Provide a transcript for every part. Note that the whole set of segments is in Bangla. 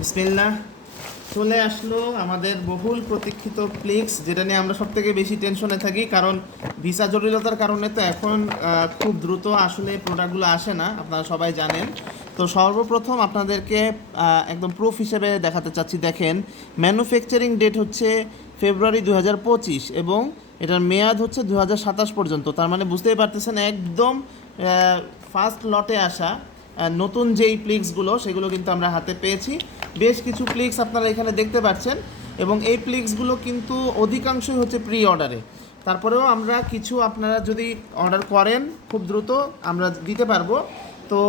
বিসমিল্লাহ। চলে আসলো আমাদের বহুল প্রতীক্ষিত ফ্লিক্স, যেটা নিয়ে আমরা সব থেকে বেশি টেনশনে থাকি, কারণ ভিসা জটিলতার কারণে তো এখন খুব দ্রুত আসলে প্রোডাক্টগুলো আসে না, আপনারা সবাই জানেন। তো সর্বপ্রথম আপনাদেরকে একদম প্রুফ হিসেবে দেখাতে চাচ্ছি। দেখেন, ম্যানুফ্যাকচারিং ডেট হচ্ছে ফেব্রুয়ারি 2025 এবং এটার মেয়াদ হচ্ছে 2027 পর্যন্ত। তার মানে বুঝতেই পারতেছেন একদম ফার্স্ট লটে আসা নতুন যেই প্লিক্সগুলো সেগুলো কিন্তু আমরা হাতে পেয়েছি। বেশ কিছু প্লিক্স আপনারা এখানে দেখতে পাচ্ছেন এবং এই প্লিক্সগুলো কিন্তু অধিকাংশই হচ্ছে প্রি অর্ডারে। তারপরেও আমরা কিছু আপনারা যদি অর্ডার করেন খুব দ্রুত আমরা দিতে পারবো। তো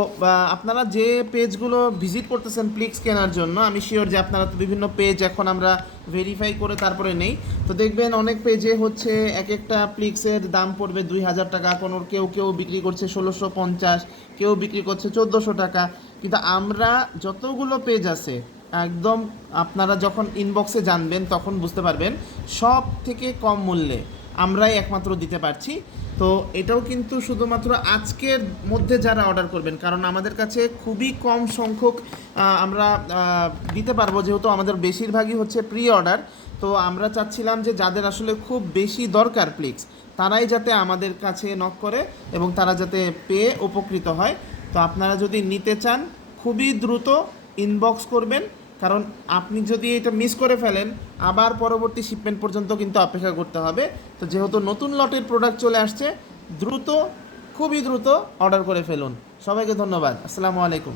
আপনারা যে পেজগুলো ভিজিট করতেছেন প্লিক্স কেনার জন্য, আমি শিওর যে আপনারা তো বিভিন্ন পেজ এখন আমরা ভেরিফাই করে তারপরে নেই। তো দেখবেন অনেক পেজে হচ্ছে এক একটা প্লিক্সের দাম পড়বে 2000 টাকা, কোনো কেউ কেউ বিক্রি করছে 1650, কেউ বিক্রি করছে 1400 টাকা। কিন্তু আমরা যতগুলো পেজ আছে একদম আপনারা যখন ইনবক্সে জানবেন তখন বুঝতে পারবেন সব থেকে কম মূল্যে আমরাই একমাত্র দিতে পারছি। তো এটাও কিন্তু শুধুমাত্র আজকের মধ্যে যারা অর্ডার করবেন, কারণ আমাদের কাছে খুবই কম সংখ্যক আমরা দিতে পারবো, যেহেতু আমাদের বেশিরভাগই হচ্ছে প্রি অর্ডার। তো আমরা চাচ্ছিলাম যে যাদের আসলে খুব বেশি দরকার প্লিক্স, তারাই যাতে আমাদের কাছে নক করে এবং তারা যাতে পেয়ে উপকৃত হয়। তো আপনারা যদি নিতে চান খুবই দ্রুত ইনবক্স করবেন, কারণ আপনি যদি এটা মিস করে ফেলেন আবার পরবর্তী শিপমেন্ট পর্যন্ত কিন্তু অপেক্ষা করতে হবে। তো যেহেতু নতুন লটের প্রোডাক্ট চলে আসছে, দ্রুত, খুবই দ্রুত অর্ডার করে ফেলুন। সবাইকে ধন্যবাদ। আসসালামু আলাইকুম।